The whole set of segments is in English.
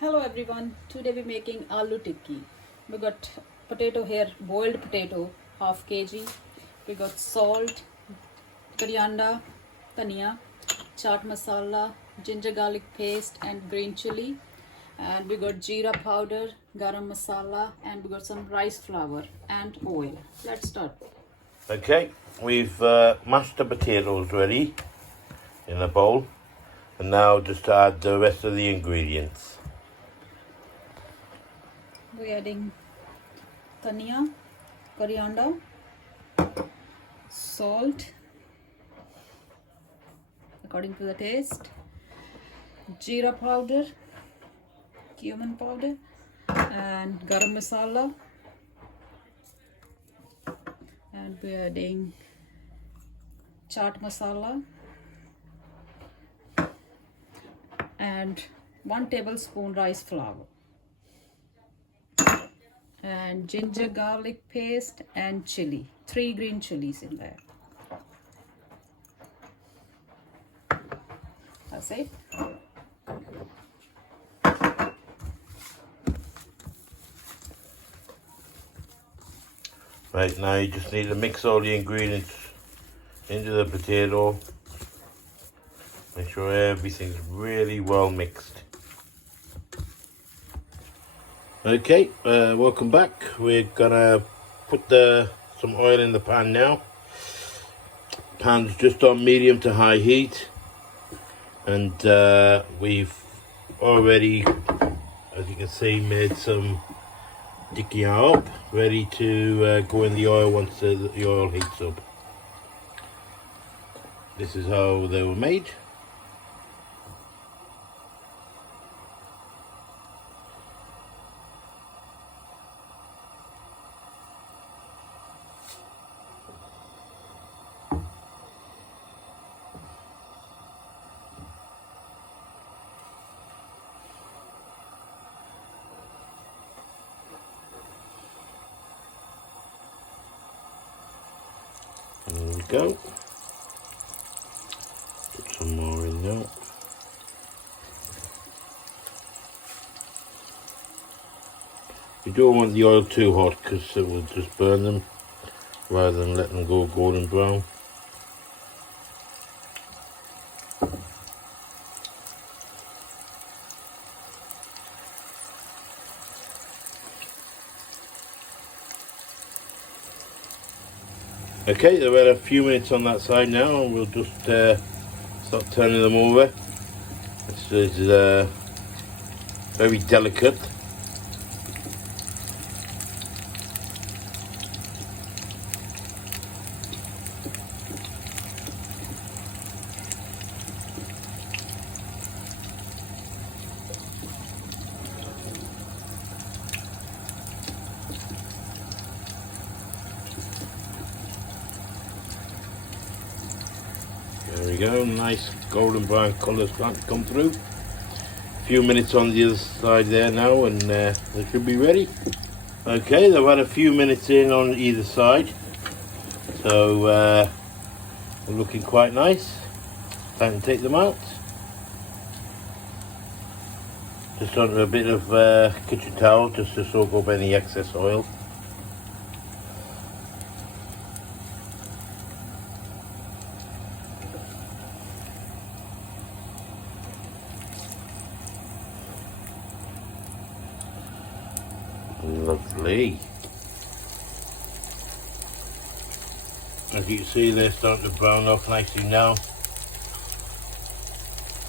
Hello everyone, today we're making Aloo Tikki. We got potato here, boiled potato, half kg. We got salt, coriander, dhania, chaat masala, ginger garlic paste and green chili. And we got jeera powder, garam masala, and we got some rice flour and oil. Let's start. Okay, we've mashed the potatoes ready in a bowl, and now just add the rest of the ingredients. We're adding dhania, coriander, salt according to the taste, jeera powder, cumin powder, and garam masala, and we're adding chaat masala and 1 tablespoon rice flour, and ginger garlic paste and chili, 3 green chilies in there. That's it. Right, now you just need to mix all the ingredients into the potato. Make sure everything's really well mixed. Okay, welcome back. We're gonna put some oil in the pan now. Pan's just on medium to high heat, and we've already, as you can see, made some tikki up, ready to go in the oil once the oil heats up. This is how they were made. There we go. Put some more in there. You don't want the oil too hot because it will just burn them rather than let them go golden brown. Okay, they've had a few minutes on that side now, and we'll just start turning them over. This is very delicate. There we go, nice golden brown colours starting to come through. A few minutes on the other side there now, and they should be ready. Okay, they've had a few minutes in on either side, so they're looking quite nice. Time to take them out. Just under a bit of kitchen towel just to soak up any excess oil. Lovely. As you can see, they're starting to brown off nicely now.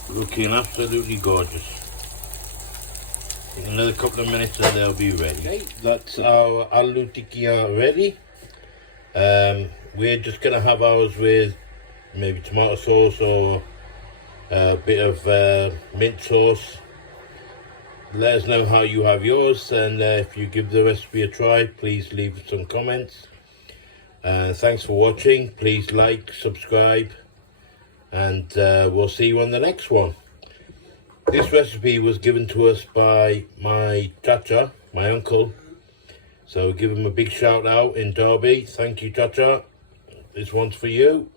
Looking absolutely gorgeous. In another couple of minutes and they'll be ready. Okay, that's our aloo tikki ready. We're just going to have ours with maybe tomato sauce or a bit of mint sauce. Let us know how you have yours, and if you give the recipe a try, please leave some comments. Thanks for watching. Please like, subscribe, and we'll see you on the next one. This recipe was given to us by my chacha, my uncle. So give him a big shout out in Derby. Thank you, chacha. This one's for you.